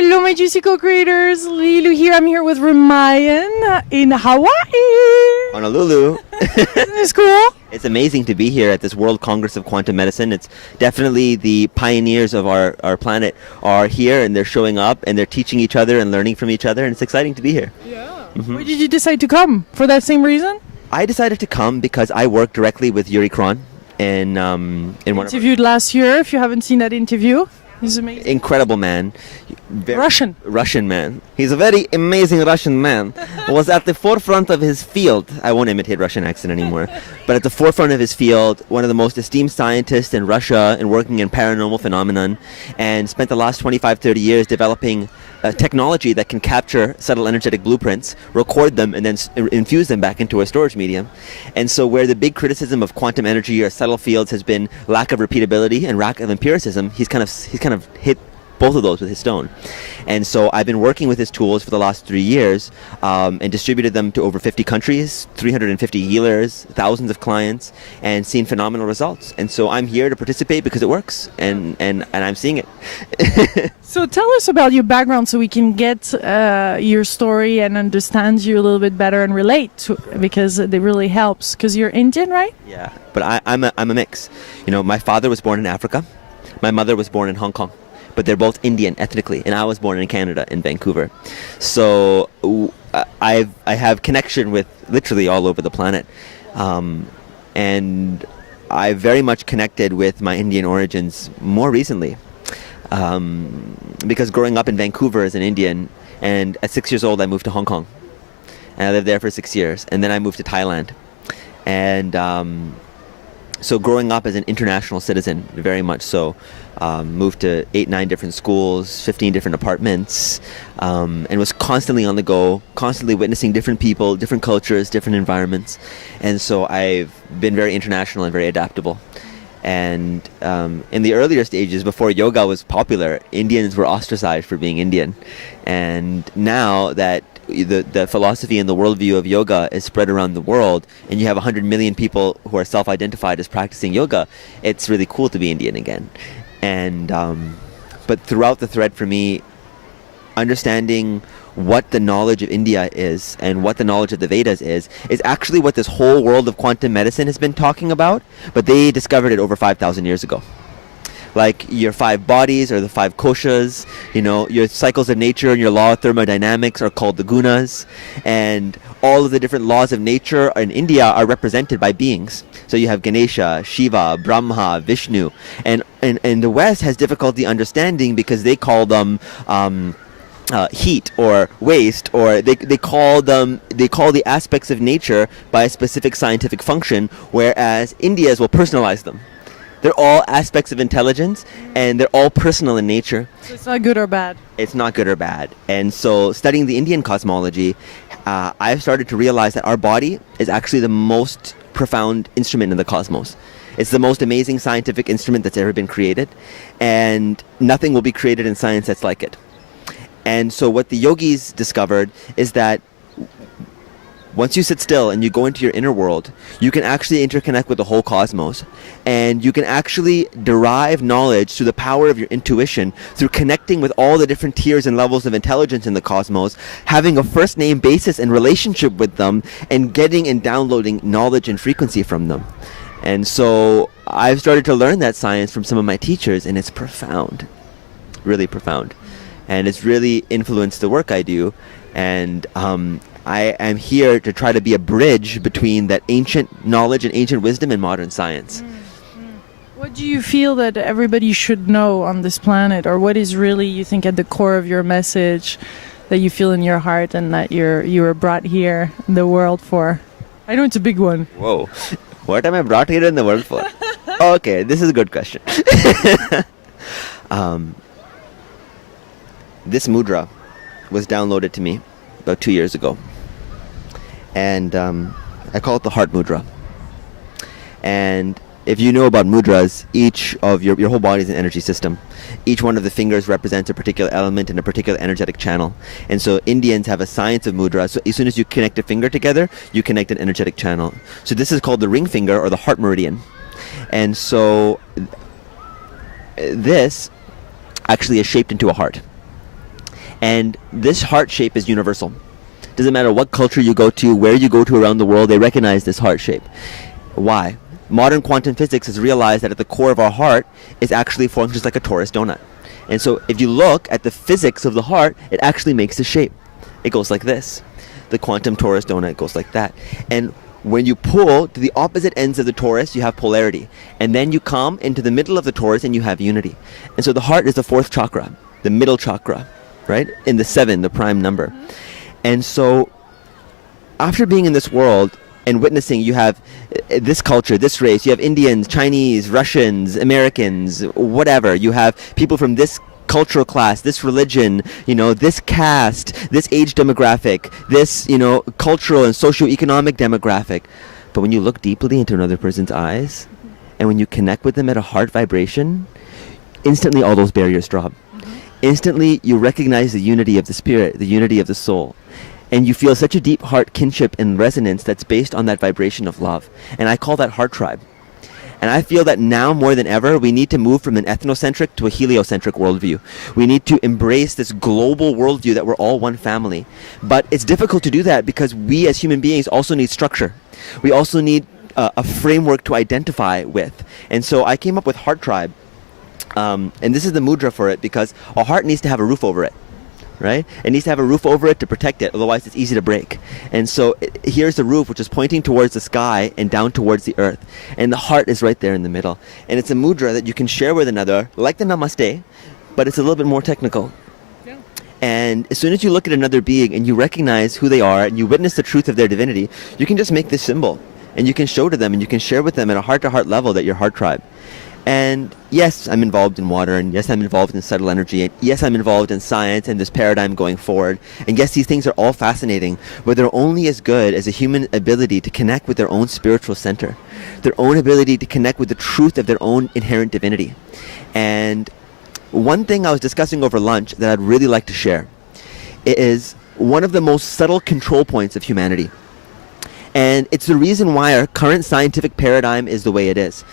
Hello, my juicy co-creators. Lilu here. I'm here with Raamayan in Hawaii. Honolulu. Isn't this cool? It's amazing to be here at this World Congress of Quantum Medicine. It's definitely the pioneers of our planet are here, and they're showing up, and they're teaching each other and learning from each other, and it's exciting to be here. Yeah. Why did you decide to come? For that same reason? I decided to come because I work directly with Yuri Kron in one Interviewed last year. If you haven't seen that interview, he's amazing. Incredible man. Russian man. He's a very amazing Russian man. Was at the forefront of his field. I won't imitate Russian accent anymore. But at the forefront of his field, one of the most esteemed scientists in Russia and working in paranormal phenomenon, and spent the last 25, 30 years developing a technology that can capture subtle energetic blueprints, record them, and then infuse them back into a storage medium. And so where the big criticism of quantum energy or subtle fields has been lack of repeatability and lack of empiricism, he's kind of hit both of those with his stone. And so I've been working with his tools for the last 3 years and distributed them to over 50 countries, 350 healers, thousands of clients, and seen phenomenal results. And so I'm here to participate because it works, and I'm seeing it. So tell us about your background so we can get your story and understand you a little bit better and relate to, because it really helps. Because you're Indian, right? Yeah, but I'm a mix. You know, my father was born in Africa. My mother was born in Hong Kong. But they're both Indian ethnically, and I was born in Canada, in Vancouver. So I have connection with literally all over the planet. And I very much connected with my Indian origins more recently. Because growing up in Vancouver as an Indian, and at 6 years old I moved to Hong Kong. And I lived there for 6 years, and then I moved to Thailand. And so growing up as an international citizen, very much so, moved to 8, 9 different schools, 15 different apartments, and was constantly on the go, constantly witnessing different people, different cultures, different environments. And so I've been very international and very adaptable. And in the earlier stages, before yoga was popular, Indians were ostracized for being Indian. And now that the philosophy and the worldview of yoga is spread around the world, and you have 100 million people who are self-identified as practicing yoga, it's really cool to be Indian again. And but throughout the thread for me, understanding what the knowledge of India is and what the knowledge of the Vedas is actually what this whole world of quantum medicine has been talking about, but they discovered it over 5,000 years ago. Like your 5 bodies or the 5 koshas, you know, your cycles of nature and your law of thermodynamics are called the gunas, and all of the different laws of nature in India are represented by beings. So you have Ganesha, Shiva, Brahma, Vishnu, and the West has difficulty understanding because they call them heat or waste, or they call the aspects of nature by a specific scientific function, whereas India's will personalize them. They're all aspects of intelligence, and they're all personal in nature. So it's not good or bad. It's not good or bad. And so studying the Indian cosmology, I've started to realize that our body is actually the most profound instrument in the cosmos. It's the most amazing scientific instrument that's ever been created, and nothing will be created in science that's like it. And so what the yogis discovered is that once you sit still and you go into your inner world, you can actually interconnect with the whole cosmos. And you can actually derive knowledge through the power of your intuition, through connecting with all the different tiers and levels of intelligence in the cosmos, having a first name basis and relationship with them, and getting and downloading knowledge and frequency from them. And so I've started to learn that science from some of my teachers, and it's profound, really profound. And it's really influenced the work I do. And I am here to try to be a bridge between that ancient knowledge and ancient wisdom and modern science. What do you feel that everybody should know on this planet, or what is really, you think, at the core of your message that you feel in your heart and that you were brought here in the world for? I know it's a big one. Whoa. What am I brought here in the world for? Okay, this is a good question. This mudra was downloaded to me about 2 years ago. And I call it the heart mudra. And if you know about mudras, each of your whole body is an energy system. Each one of the fingers represents a particular element in a particular energetic channel. And so Indians have a science of mudra. So as soon as you connect a finger together, you connect an energetic channel. So this is called the ring finger, or the heart meridian. And so this actually is shaped into a heart. And this heart shape is universal. Doesn't matter what culture you go to, where you go to around the world, they recognize this heart shape. Why? Modern quantum physics has realized that at the core of our heart is actually formed just like a torus donut. And so if you look at the physics of the heart, it actually makes the shape. It goes like this. The quantum torus donut goes like that. And when you pull to the opposite ends of the torus, you have polarity. And then you come into the middle of the torus and you have unity. And so the heart is the fourth chakra, the middle chakra, right? In the 7, the prime number. And so after being in this world and witnessing, you have this culture, this race, you have Indians, Chinese, Russians, Americans, whatever. You have people from this cultural class, this religion, this caste, this age demographic, this, cultural and socioeconomic demographic. But when you look deeply into another person's eyes and when you connect with them at a heart vibration, instantly all those barriers drop. Instantly you recognize the unity of the spirit, the unity of the soul. And you feel such a deep heart kinship and resonance that's based on that vibration of love. And I call that heart tribe. And I feel that now more than ever, we need to move from an ethnocentric to a heliocentric worldview. We need to embrace this global worldview that we're all one family. But it's difficult to do that because we as human beings also need structure. We also need a framework to identify with. And so I came up with Heart Tribe. And this is the mudra for it because a heart needs to have a roof over it. Right? It needs to have a roof over it to protect it, otherwise it's easy to break. And so here's the roof, which is pointing towards the sky and down towards the earth. And the heart is right there in the middle. And it's a mudra that you can share with another, like the namaste, but it's a little bit more technical. Yeah. And as soon as you look at another being and you recognize who they are and you witness the truth of their divinity, you can just make this symbol. And you can show to them and you can share with them at a heart-to-heart level that you're heart tribe. And yes, I'm involved in water, and yes, I'm involved in subtle energy, and yes, I'm involved in science and this paradigm going forward. And yes, these things are all fascinating, but they're only as good as a human ability to connect with their own spiritual center, their own ability to connect with the truth of their own inherent divinity. And one thing I was discussing over lunch that I'd really like to share is one of the most subtle control points of humanity. And it's the reason why our current scientific paradigm is the way it is.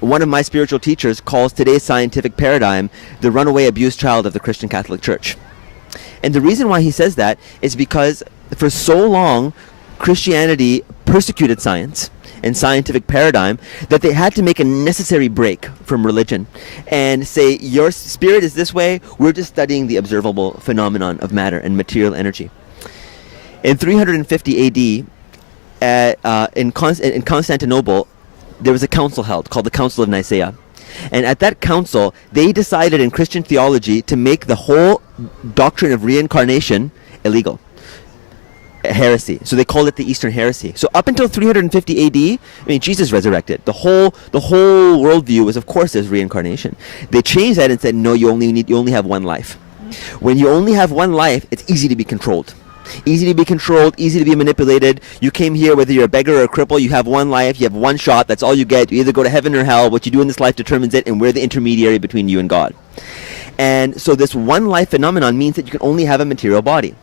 One of my spiritual teachers calls today's scientific paradigm the runaway abused child of the Christian Catholic Church. And the reason why he says that is because for so long, Christianity persecuted science and scientific paradigm that they had to make a necessary break from religion and say, your spirit is this way, we're just studying the observable phenomenon of matter and material energy. In 350 AD, in Constantinople, there was a council held called the Council of Nicaea. And at that council, they decided in Christian theology to make the whole doctrine of reincarnation illegal. A heresy. So they called it the Eastern heresy. So up until 350 AD, Jesus resurrected. The whole worldview was, of course, there's reincarnation. They changed that and said, no, you only have one life. When you only have one life, it's easy to be controlled. Easy to be controlled, easy to be manipulated. You came here, whether you're a beggar or a cripple, you have one life, you have one shot, that's all you get. You either go to heaven or hell. What you do in this life determines it, and we're the intermediary between you and God. And so this one life phenomenon means that you can only have a material body.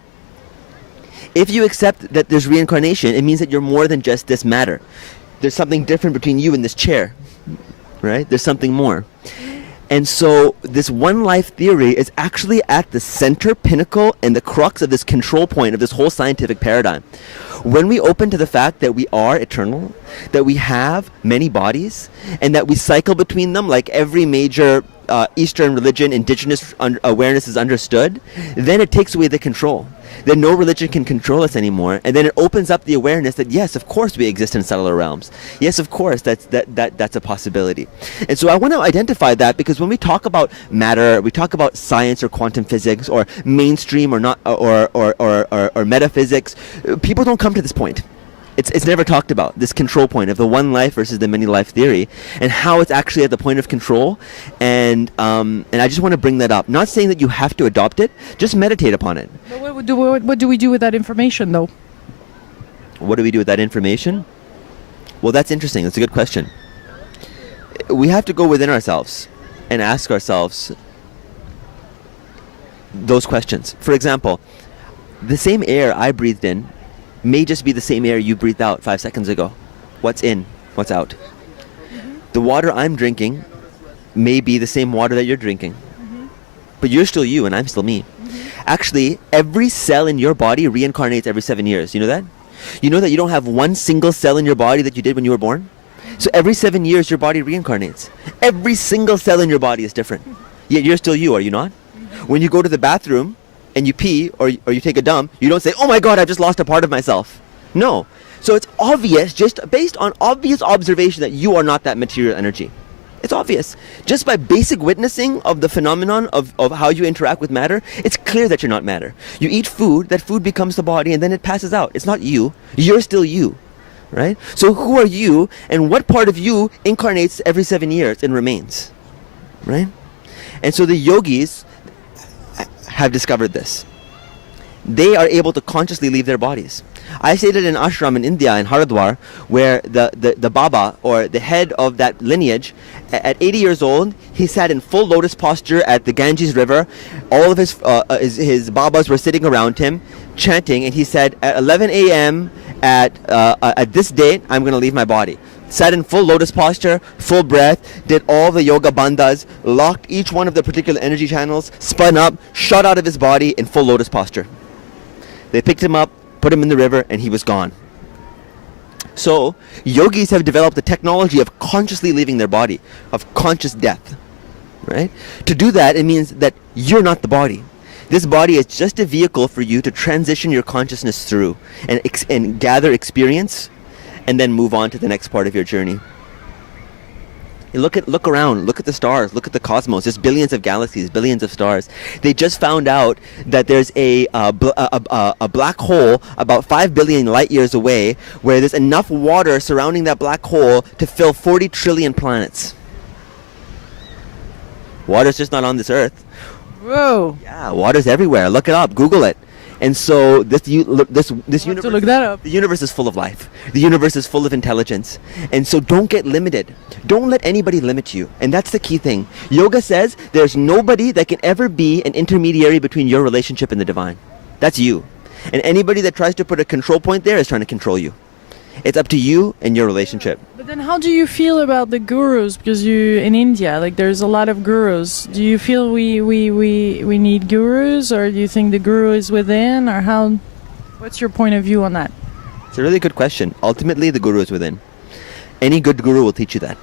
If you accept that there's reincarnation, it means that you're more than just this matter. There's something different between you and this chair, right? There's something more. And so this one life theory is actually at the center, pinnacle, and the crux of this control point of this whole scientific paradigm. When we open to the fact that we are eternal, that we have many bodies, and that we cycle between them like every major Eastern religion, indigenous awareness is understood, then it takes away the control. Then no religion can control us anymore, and then it opens up the awareness that yes, of course we exist in subtler realms. Yes, of course that's a possibility. And so I want to identify that because when we talk about matter, we talk about science or quantum physics or mainstream or not or metaphysics, people don't come to this point. It's never talked about, this control point of the one life versus the many life theory and how it's actually at the point of control. And I just want to bring that up. Not saying that you have to adopt it, just meditate upon it. But what do we do with that information, though? What do we do with that information? Well, that's interesting. That's a good question. We have to go within ourselves and ask ourselves those questions. For example, the same air I breathed in may just be the same air you breathed out 5 seconds ago. What's in, what's out. The water I'm drinking may be the same water that you're drinking. But you're still you and I'm still me. Actually, every cell in your body reincarnates every 7 years. You know that? You know that you don't have one single cell in your body that you did when you were born? So every 7 years, your body reincarnates. Every single cell in your body is different. Yet you're still you, are you not? When you go to the bathroom and you pee or you take a dump, you don't say, oh my God, I've just lost a part of myself. No. So it's obvious, just based on obvious observation, that you are not that material energy. It's obvious. Just by basic witnessing of the phenomenon of how you interact with matter, it's clear that you're not matter. You eat food, that food becomes the body, and then it passes out. It's not you. You're still you. Right? So who are you, and what part of you incarnates every 7 years and remains? Right? And so the yogis have discovered this. They are able to consciously leave their bodies. I stayed at an ashram in India, in Haridwar, where the Baba, or the head of that lineage, at 80 years old, he sat in full lotus posture at the Ganges River. All of his Babas were sitting around him, chanting, and he said, at 11 a.m. at this date, I'm going to leave my body. Sat in full lotus posture, full breath, did all the yoga bandhas, locked each one of the particular energy channels, spun up, shot out of his body in full lotus posture. They picked him up, put him in the river, and he was gone. So, yogis have developed the technology of consciously leaving their body, of conscious death. Right? To do that, it means that you're not the body. This body is just a vehicle for you to transition your consciousness through and gather experience, and then move on to the next part of your journey. Look around, look at the stars, look at the cosmos. There's billions of galaxies, billions of stars. They just found out that there's a black hole about 5 billion light years away, where there's enough water surrounding that black hole to fill 40 trillion planets. Water's just not on this earth. Whoa. Yeah, water's everywhere. Look it up, Google it. And so this universe, to look that up. The universe is full of life. The universe is full of intelligence. And so don't get limited. Don't let anybody limit you. And that's the key thing. Yoga says there's nobody that can ever be an intermediary between your relationship and the divine. That's you. And anybody that tries to put a control point there is trying to control you. It's up to you and your relationship. But then how do you feel about the gurus? Because you, in India, like there's a lot of gurus. Do you feel we need gurus, or do you think the guru is within, or how? What's your point of view on that? It's a really good question. Ultimately, the guru is within. Any good guru will teach you that.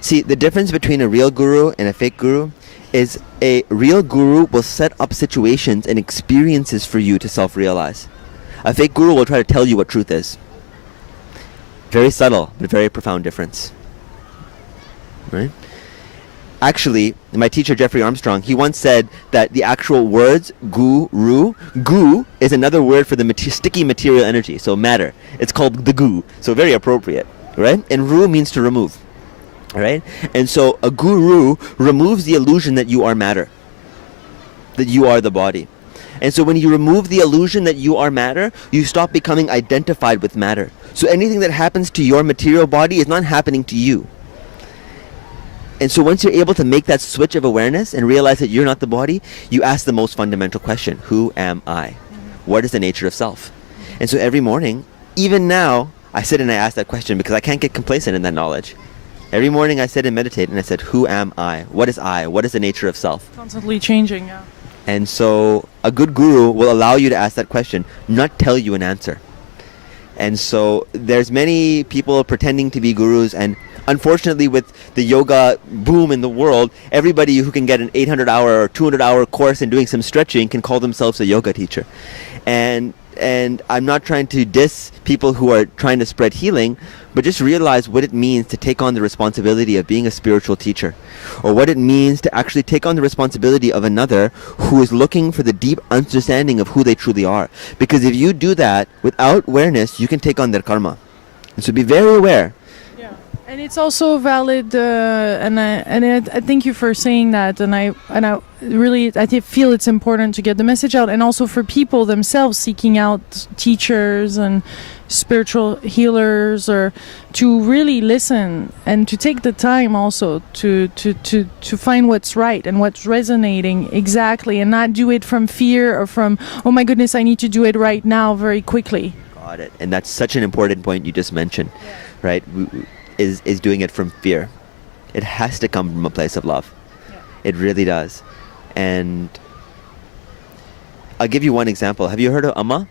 See, the difference between a real guru and a fake guru is a real guru will set up situations and experiences for you to self-realize. A fake guru will try to tell you what truth is. Very subtle, but very profound difference. Right? Actually, my teacher, Jeffrey Armstrong, he once said that the actual words, guru, gu is another word for the sticky material energy, so matter. It's called the gu, so very appropriate, right? And ru means to remove, right? And so a guru removes the illusion that you are matter, that you are the body. And so when you remove the illusion that you are matter, you stop becoming identified with matter. So anything that happens to your material body is not happening to you. And so once you're able to make that switch of awareness and realize that you're not the body, you ask the most fundamental question: who am I? What is the nature of self? And so every morning, even now, I sit and I ask that question because I can't get complacent in that knowledge. Every morning I sit and meditate and I said, who am I? What is I? What is the nature of self? Constantly changing, yeah. And so a good guru will allow you to ask that question, not tell you an answer. And so there's many people pretending to be gurus, and unfortunately with the yoga boom in the world, everybody who can get an 800-hour or 200-hour course and doing some stretching can call themselves a yoga teacher. And I'm not trying to diss people who are trying to spread healing, but just realize what it means to take on the responsibility of being a spiritual teacher, or what it means to actually take on the responsibility of another who is looking for the deep understanding of who they truly are. Because if you do that without awareness, you can take on their karma. And so be very aware. Yeah, and it's also valid, and I thank you for saying that. And I really feel it's important to get the message out, and also for people themselves seeking out teachers and spiritual healers, or to really listen and to take the time also to find what's right and what's resonating exactly, and not do it from fear or from, oh my goodness, I need to do it right now very quickly. Got it. And that's such an important point you just mentioned, right? Is doing it from fear. It has to come from a place of love. It really does. And I'll give you one example. Have you heard of Amma?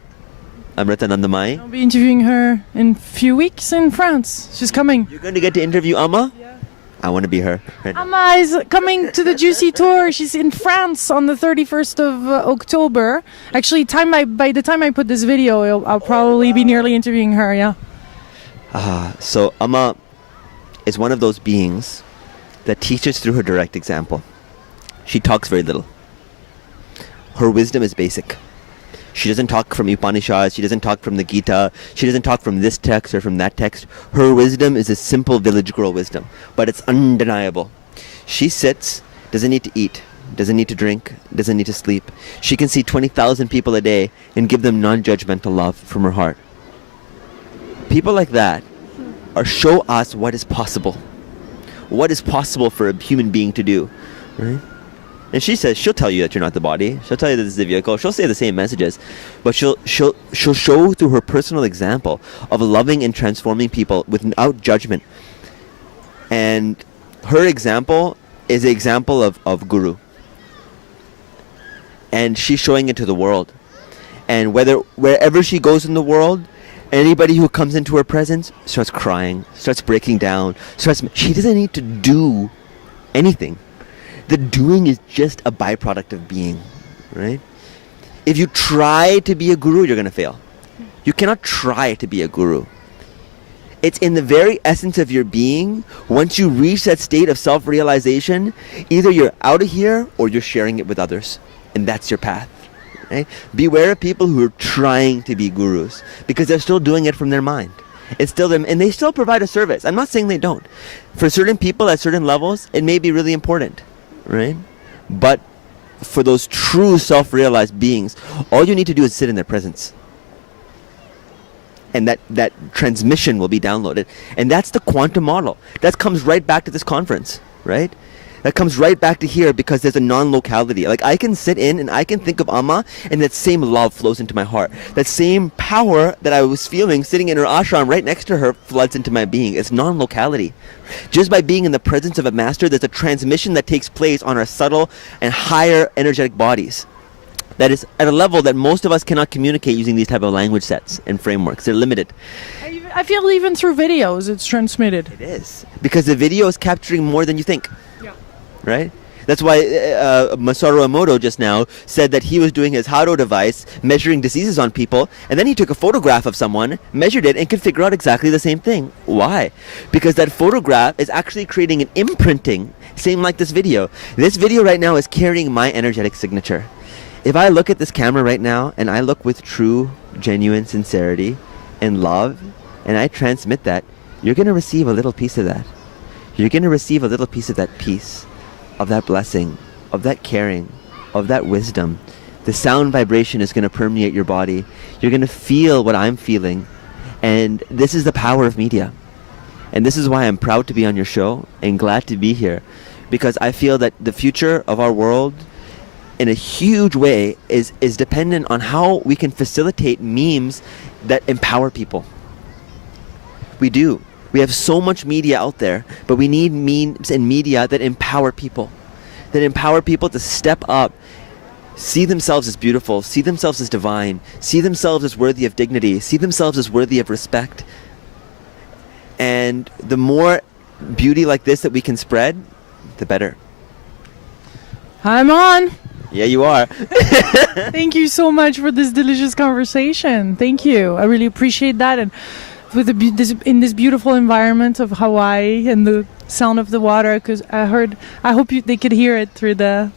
Amritanandamai? I'll be interviewing her in a few weeks in France. She's coming. You're going to get to interview Amma? Yeah. I want to be her. Right now. Amma is coming to the Juicy Tour. She's in France on the 31st of October. Actually, by the time I put this video, I'll probably be nearly interviewing her, yeah. So Amma is one of those beings that teaches through her direct example. She talks very little. Her wisdom is basic. She doesn't talk from Upanishads, she doesn't talk from the Gita, she doesn't talk from this text or from that text. Her wisdom is a simple village girl wisdom, but it's undeniable. She sits, doesn't need to eat, doesn't need to drink, doesn't need to sleep. She can see 20,000 people a day and give them non-judgmental love from her heart. People like that show us what is possible. What is possible for a human being to do, right? And she says she'll tell you that you're not the body. She'll tell you that this is the vehicle. She'll say the same messages, but she'll show through her personal example of loving and transforming people without judgment. And her example is an example of guru. And she's showing it to the world. And wherever she goes in the world, anybody who comes into her presence starts crying, starts breaking down, she doesn't need to do anything. The doing is just a byproduct of being, right? If you try to be a guru, you're going to fail. You cannot try to be a guru. It's in the very essence of your being. Once you reach that state of self-realization, either you're out of here or you're sharing it with others. And that's your path, right? Beware of people who are trying to be gurus because they're still doing it from their mind. It's still them, and they still provide a service. I'm not saying they don't. For certain people at certain levels, it may be really important. Right? But for those true self-realized beings, all you need to do is sit in their presence. And that transmission will be downloaded. And that's the quantum model. That comes right back to this conference, right? That comes right back to here because there's a non-locality. Like I can sit in and I can think of Amma and that same love flows into my heart. That same power that I was feeling sitting in her ashram right next to her floods into my being. It's non-locality. Just by being in the presence of a master, there's a transmission that takes place on our subtle and higher energetic bodies. That is at a level that most of us cannot communicate using these type of language sets and frameworks. They're limited. I feel even through videos it's transmitted. It is. Because the video is capturing more than you think. Yeah. Right? That's why Masaru Emoto just now said that he was doing his Hado device, measuring diseases on people, and then he took a photograph of someone, measured it, and could figure out exactly the same thing. Why? Because that photograph is actually creating an imprinting, same like this video. This video right now is carrying my energetic signature. If I look at this camera right now, and I look with true, genuine sincerity and love, and I transmit that, you're going to receive a little piece of that. You're going to receive a little piece of that peace, of that blessing, of that caring, of that wisdom. The sound vibration is going to permeate your body. You're going to feel what I'm feeling. And this is the power of media. And this is why I'm proud to be on your show and glad to be here. Because I feel that the future of our world in a huge way is dependent on how we can facilitate memes that empower people. We do. We have so much media out there, but we need memes and media that empower people. That empower people to step up, see themselves as beautiful, see themselves as divine, see themselves as worthy of dignity, see themselves as worthy of respect. And the more beauty like this that we can spread, the better. I'm on. Yeah, you are. Thank you so much for this delicious conversation. Thank you. I really appreciate that. And with in this beautiful environment of Hawaii and the sound of the water, because I hope they could hear it through the,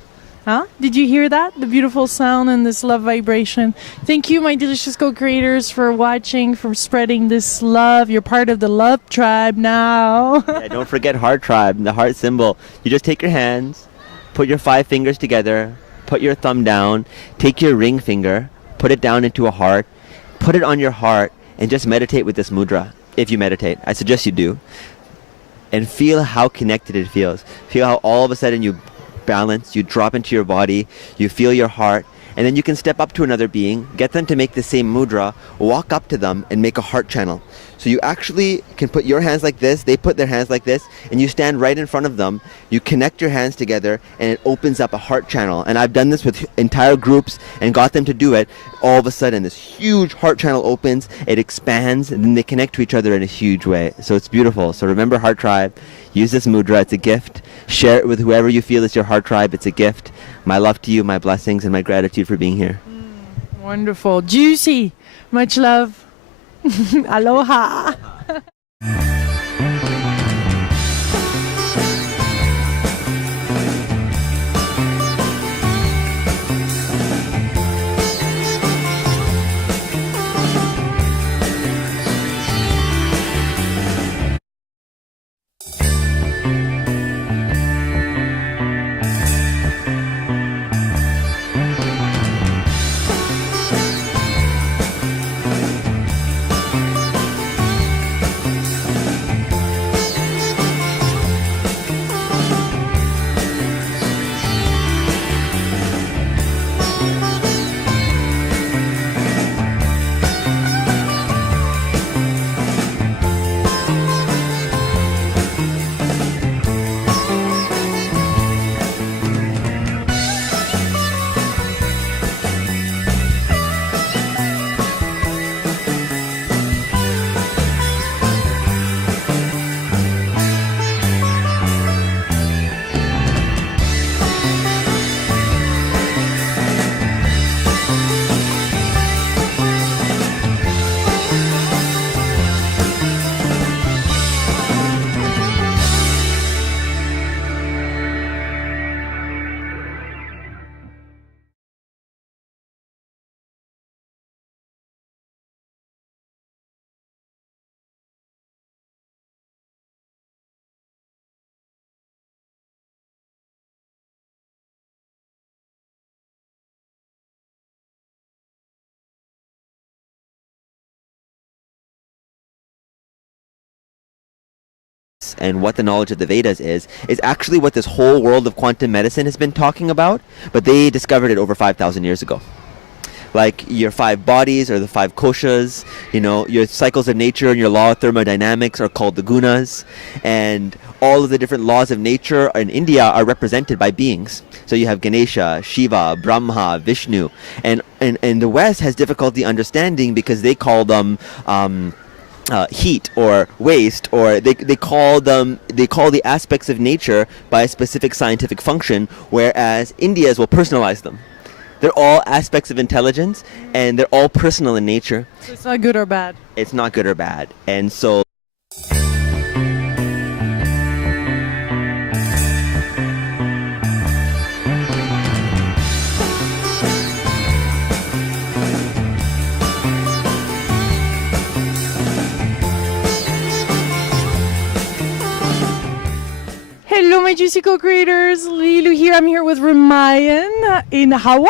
Did you hear that? The beautiful sound and this love vibration. Thank you, my delicious co-creators, for watching, for spreading this love. You're part of the love tribe now. Yeah, don't forget heart tribe, the heart symbol. You just take your hands, put your 5 fingers together, put your thumb down, take your ring finger, put it down into a heart, put it on your heart, and just meditate with this mudra. If you meditate, I suggest you do. And feel how connected it feels. Feel how all of a sudden you balance, you drop into your body, you feel your heart, and then you can step up to another being, get them to make the same mudra, walk up to them and make a heart channel. So you actually can put your hands like this, they put their hands like this, and you stand right in front of them. You connect your hands together, and it opens up a heart channel. And I've done this with entire groups and got them to do it. All of a sudden, this huge heart channel opens, it expands, and then they connect to each other in a huge way. So it's beautiful. So remember Heart Tribe. Use this mudra. It's a gift. Share it with whoever you feel is your heart tribe. It's a gift. My love to you, my blessings, and my gratitude for being here. Wonderful. Juicy. Much love. Aloha. And what the knowledge of the Vedas is actually what this whole world of quantum medicine has been talking about, but they discovered it over 5,000 years ago. Like your 5 bodies or the 5 koshas, your cycles of nature and your law of thermodynamics are called the gunas, and all of the different laws of nature in India are represented by beings. So you have Ganesha, Shiva, Brahma, Vishnu, and the West has difficulty understanding because they call them heat or waste, or they call the aspects of nature by a specific scientific function, whereas India's will personalize them. They're all aspects of intelligence, and they're all personal in nature. So it's not good or bad. It's not good or bad. And so Hello, my juicy co-creators. Lilu here. I'm here with Raamayan in Hawaii.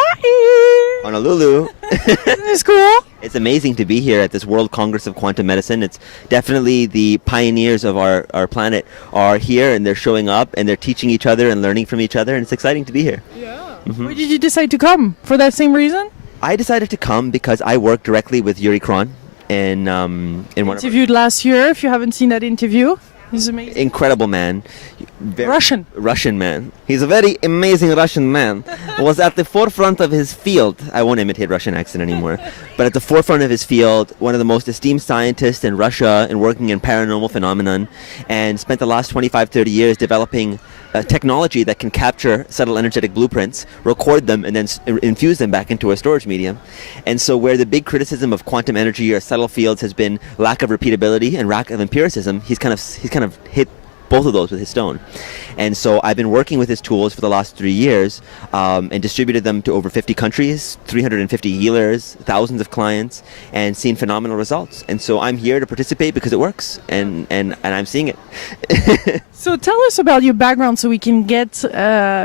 Honolulu. Isn't this cool? It's amazing to be here at this World Congress of Quantum Medicine. It's definitely the pioneers of our planet are here, and they're showing up, and they're teaching each other and learning from each other, and it's exciting to be here. Yeah. Why did you decide to come? For that same reason? I decided to come because I work directly with Yuri Kron in one Interviewed last year, if you haven't seen that interview. He's amazing. Incredible man. Russian man. He's a very amazing Russian man. Was at the forefront of his field. I won't imitate Russian accent anymore. But at the forefront of his field, one of the most esteemed scientists in Russia and working in paranormal phenomenon, and spent the last 25, 30 years developing a technology that can capture subtle energetic blueprints, record them, and then infuse them back into a storage medium. And so where the big criticism of quantum energy or subtle fields has been lack of repeatability and lack of empiricism, he's kind of hit both of those with his stone. And so I've been working with his tools for the last 3 years and distributed them to over 50 countries, 350 healers, thousands of clients, and seen phenomenal results. And so I'm here to participate because it works, and I'm seeing it. So tell us about your background so we can get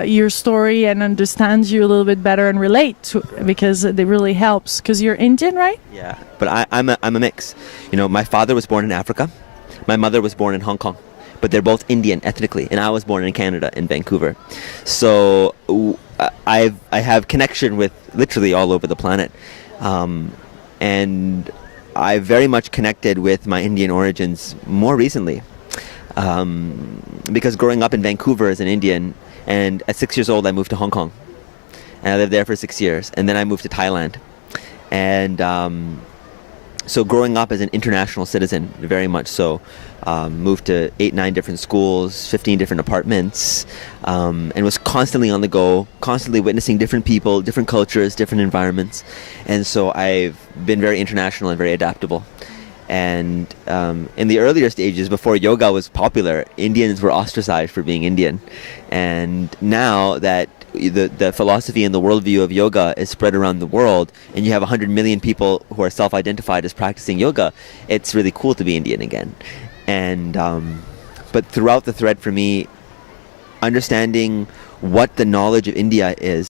your story and understand you a little bit better and relate to, because it really helps. Because you're Indian, right? Yeah, but I'm a mix. My father was born in Africa. My mother was born in Hong Kong. But they're both Indian ethnically, and I was born in Canada, in Vancouver. So I have connection with literally all over the planet, and I very much connected with my Indian origins more recently. Because growing up in Vancouver as an Indian, and at 6 years old I moved to Hong Kong. And I lived there for 6 years. And then I moved to Thailand. And so growing up as an international citizen, very much so, moved to 8, 9 different schools, 15 different apartments, and was constantly on the go, constantly witnessing different people, different cultures, different environments. And so I've been very international and very adaptable. And in the earlier stages, before yoga was popular, Indians were ostracized for being Indian. And now that the philosophy and the worldview of yoga is spread around the world, and you have 100 million people who are self-identified as practicing yoga, it's really cool to be Indian again. And but throughout the thread for me, understanding what the knowledge of India is